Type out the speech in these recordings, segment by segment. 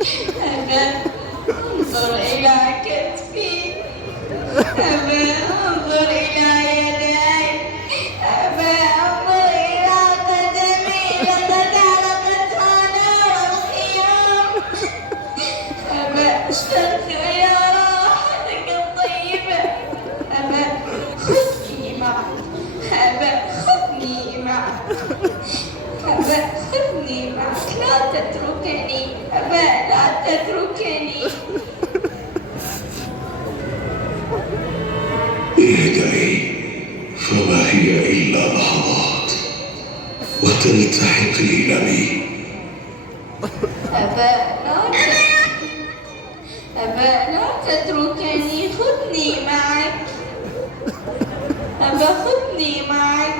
أبا انظر إلى كتفي، أبا انظر إلى يدي، أبا انظر إلى قدمي لقد علقتها نار الخيام، أبا اشتقت إلى راحتك الطيبة، أبا خذني معك، أبا خذني معك، أبا خذني معك، لا تتركني، أبا لا تتركني. اهدئي فما هي إلا لحظات وتلتحقين بي. أبا لا تتركني، خذني معك، أبا خذني معك.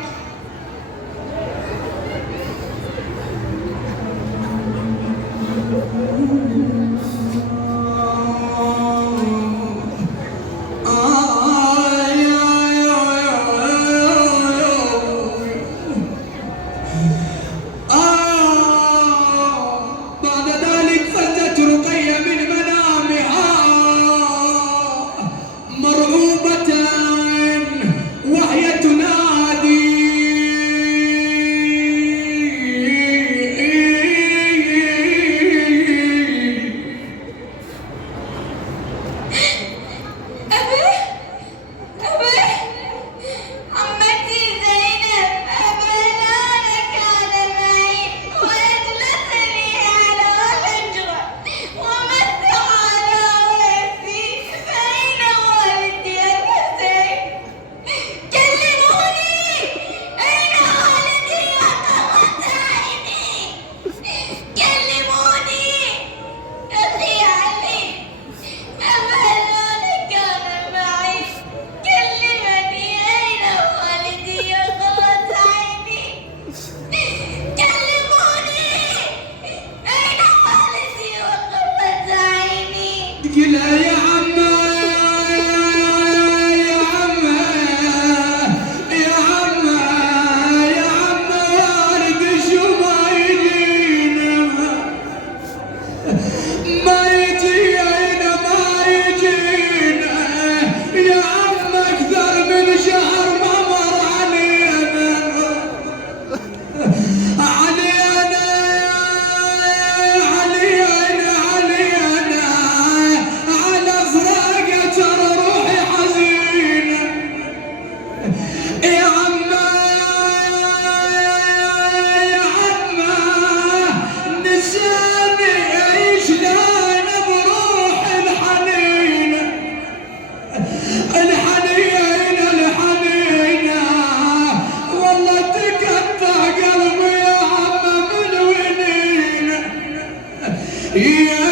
Yeah.